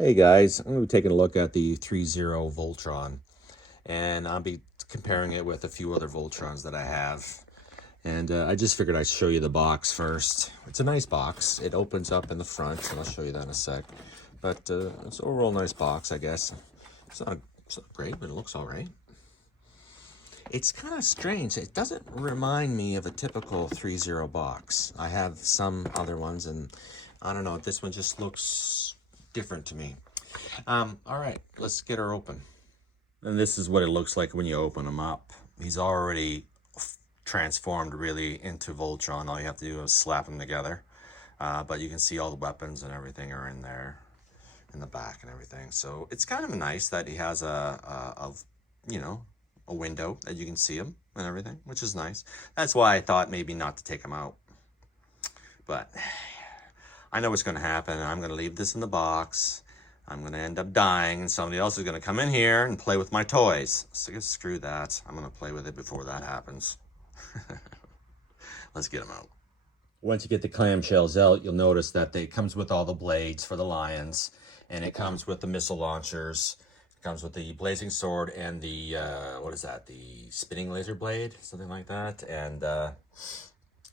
Hey guys, I'm going to be taking a look at the Zero Voltron, and I'll be comparing it with a few other Voltrons that I have. And I just figured I'd show you the box first. It's a nice box. It opens up in the front, and I'll show you that in a sec. But it's an overall nice box, I guess. It's not great, but it looks all right. It's kind of strange. It doesn't remind me of a typical 3.0 box. I have some other ones, and I don't know, this one just looks different to me. All right, let's get her open. And this is what it looks like when you open him up. He's already transformed really into Voltron. All you have to do is slap them together. But you can see all the weapons and everything are in there, in the back and everything. So it's kind of nice that he has a window that you can see him and everything, which is nice. That's why I thought maybe not to take him out. But I know what's going to happen. I'm going to leave this in the box. I'm going to end up dying, and somebody else is going to come in here and play with my toys. So just screw that. I'm going to play with it before that happens. Let's get them out. Once you get the clamshells out, you'll notice that it comes with all the blades for the lions, and it comes with the missile launchers. It comes with the blazing sword and the, what is that? The spinning laser blade, something like that. And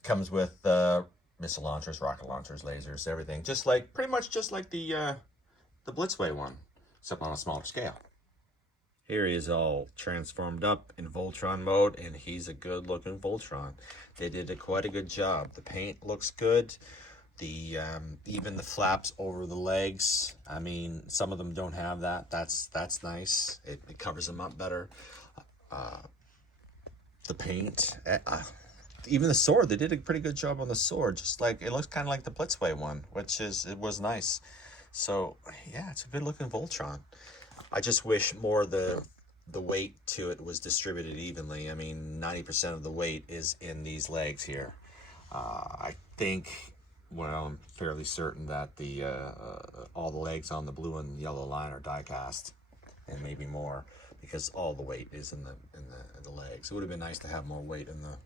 comes with missile launchers, rocket launchers, lasers, everything. Just like, pretty much just like the Blitzway one, except on a smaller scale. Here he is all transformed up in Voltron mode, and he's a good looking Voltron. They did quite a good job. The paint looks good. The even the flaps over the legs, I mean, some of them don't have that. That's nice. It covers them up better. The paint, even the sword, they did a pretty good job on the sword. Just like, it looks kind of like the Blitzway one, it was nice. So yeah, it's a good looking Voltron. I just wish more of the weight to it was distributed evenly. I mean, 90% of the weight is in these legs here. I think, well, I'm fairly certain that the all the legs on the blue and yellow line are die cast, and maybe more, because all the weight is in the legs. It would have been nice to have more weight in the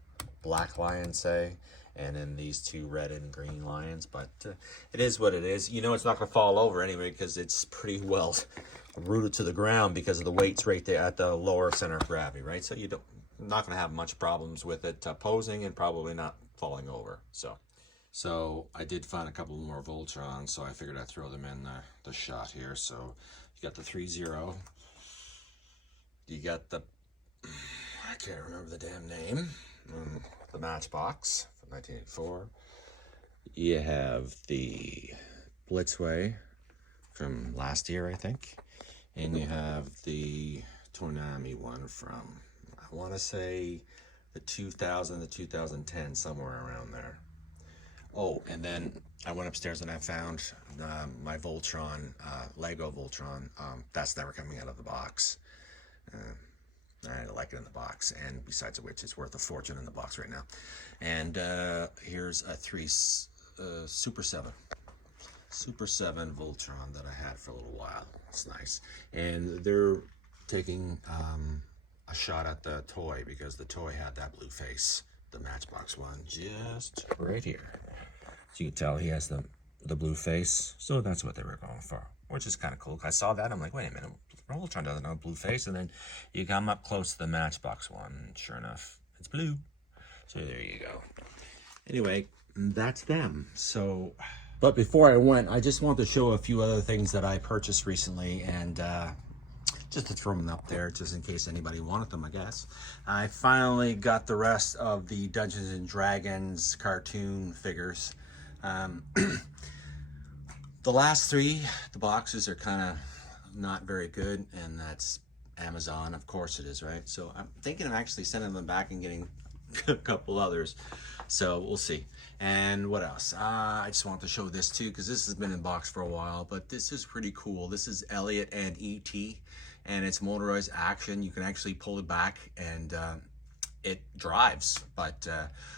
black lion, say, and in these two red and green lions, but it is what it is. You know, it's not going to fall over anyway, because it's pretty well rooted to the ground because of the weights right there at the lower center of gravity, right? So you're not going to have much problems with it posing, and probably not falling over. So I did find a couple more Voltrons, so I figured I'd throw them in the shot here. So you got the 3.0. You got the, I can't remember the damn name, the Matchbox from 1984. You have the Blitzway from last year, I think. And you have the Toonami one from, I want to say, the 2000 to 2010, somewhere around there. Oh, and then I went upstairs and I found my Voltron, Lego Voltron. That's never coming out of the box. I like it in the box, and besides which, it's worth a fortune in the box right now. And here's a Super 7 Voltron that I had for a little while. It's nice, and they're taking a shot at the toy, because the toy had that blue face, the Matchbox one, just right here. So you can tell he has the blue face, so that's what they were going for, which is kind of cool. I saw that, I'm like, wait a minute, Voltron doesn't have a blue face, and then you come up close to the Matchbox one, and sure enough, it's blue. So there you go. Anyway, that's them. So, but before I went, I just want to show a few other things that I purchased recently, and just to throw them up there, just in case anybody wanted them, I guess. I finally got the rest of the Dungeons and Dragons cartoon figures. The last three, the boxes are kind of not very good, and that's Amazon, of course it is, right? So I'm thinking of actually sending them back and getting a couple others, so we'll see. And what else? I just want to show this too, because this has been in box for a while, but this is pretty cool. This is Elliot and E.T., and it's motorized action. You can actually pull it back, and it drives, but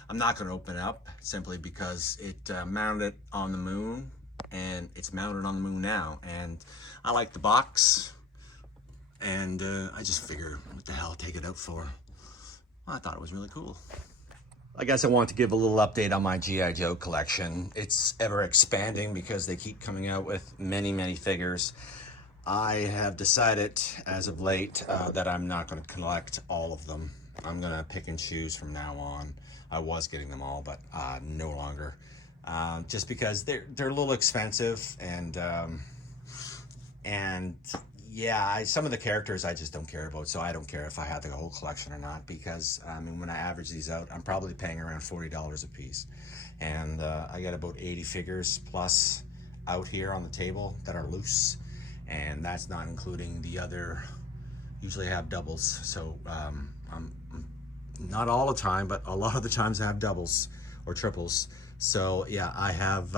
I'm not going to open it up, simply because it mounted on the moon, and it's mounted on the moon now, and I like the box, and I just figured, what the hell take it out for? Well, I thought it was really cool. I guess I want to give a little update on my G.I. Joe collection. It's ever expanding because they keep coming out with many, many figures. I have decided as of late that I'm not going to collect all of them. I'm going to pick and choose from now on. I was getting them all, but no longer. Just because they're a little expensive, and yeah, some of the characters I just don't care about, so I don't care if I have the whole collection or not, because I mean, when I average these out, I'm probably paying around $40 a piece, and I got about 80 figures plus out here on the table that are loose, and that's not including the other. Usually I have doubles, so I'm not all the time, but a lot of the times I have doubles or triples. So yeah, I have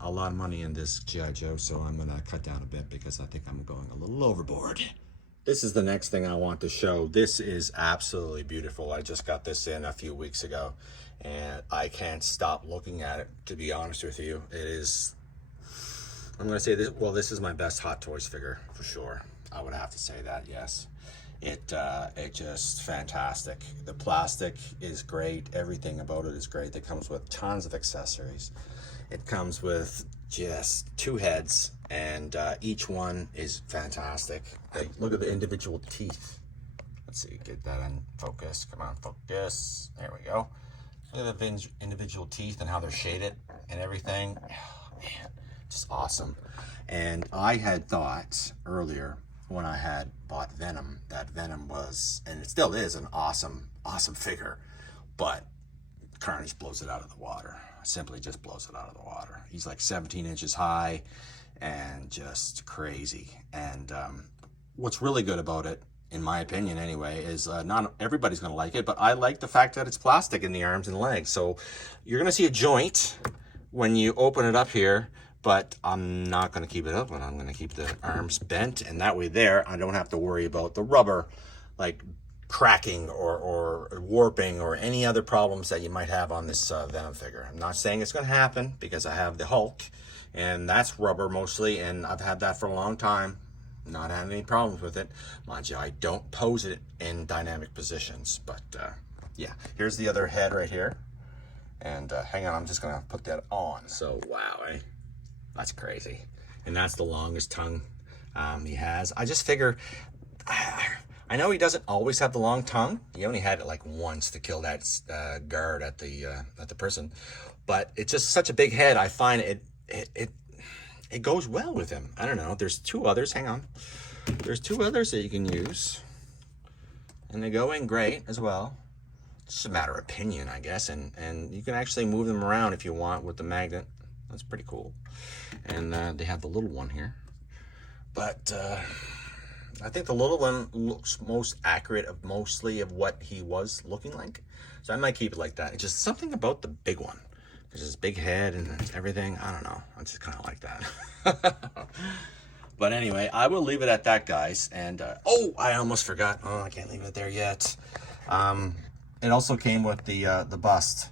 a lot of money in this G.I. Joe, so I'm gonna cut down a bit because I think I'm going a little overboard. This is the next thing I want to show. This is absolutely beautiful. I just got this in a few weeks ago, and I can't stop looking at it, to be honest with you. It is, I'm gonna say this, well, this is my best Hot Toys figure for sure. I would have to say that, yes. It just fantastic. The plastic is great. Everything about it is great. It comes with tons of accessories. It comes with just 2 heads, and each one is fantastic. Like, look at the individual teeth. Let's see, get that in focus. Come on, focus. There we go. Look at the individual teeth and how they're shaded and everything. Oh, man, just awesome. And I had thought earlier when I had bought Venom, that Venom was, and it still is, an awesome, awesome figure, but Carnage blows it out of the water. Simply just blows it out of the water. He's like 17 inches high and just crazy. And what's really good about it, in my opinion anyway, is not everybody's going to like it, but I like the fact that it's plastic in the arms and legs. So you're going to see a joint when you open it up here, but I'm not going to keep it open. I'm going to keep the arms bent, and that way there I don't have to worry about the rubber like cracking or warping or any other problems that you might have on this Venom figure. I'm not saying it's going to happen, because I have the Hulk, and that's rubber mostly, and I've had that for a long time, not had any problems with it. Mind you, I don't pose it in dynamic positions, but yeah, here's the other head right here, and hang on, I'm just going to put that on. So wow, that's crazy. And that's the longest tongue he has. I just figure, I know he doesn't always have the long tongue. He only had it like once to kill that guard at the prison, but it's just such a big head. I find it goes well with him. I don't know. There's 2 others. Hang on. There's 2 others that you can use, and they go in great as well. It's just a matter of opinion, I guess, and you can actually move them around if you want with the magnet. That's pretty cool. And they have the little one here, but I think the little one looks most accurate of mostly of what he was looking like. So I might keep it like that. It's just something about the big one, because his big head and everything. I don't know. I just kind of like that. But anyway, I will leave it at that, guys. And oh, I almost forgot. Oh, I can't leave it there yet. It also came with the bust.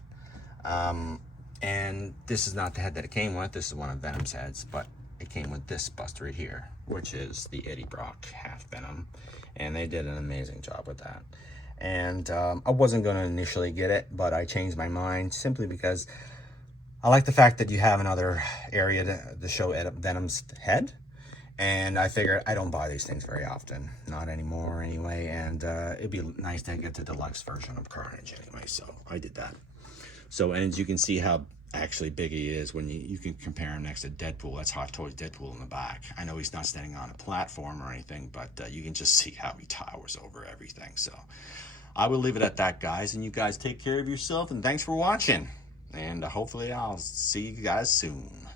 And this is not the head that it came with. This is one of Venom's heads, but it came with this bust right here, which is the Eddie Brock half Venom, and they did an amazing job with that. And I wasn't going to initially get it, but I changed my mind simply because I like the fact that you have another area to show Venom's head, and I figured I don't buy these things very often, not anymore anyway, and it'd be nice to get the deluxe version of Carnage anyway, so I did that. So, and as you can see how actually big he is when you can compare him next to Deadpool. That's Hot Toys Deadpool in the back. I know he's not standing on a platform or anything, but you can just see how he towers over everything. So I will leave it at that, guys, and you guys take care of yourself, and thanks for watching, and hopefully I'll see you guys soon.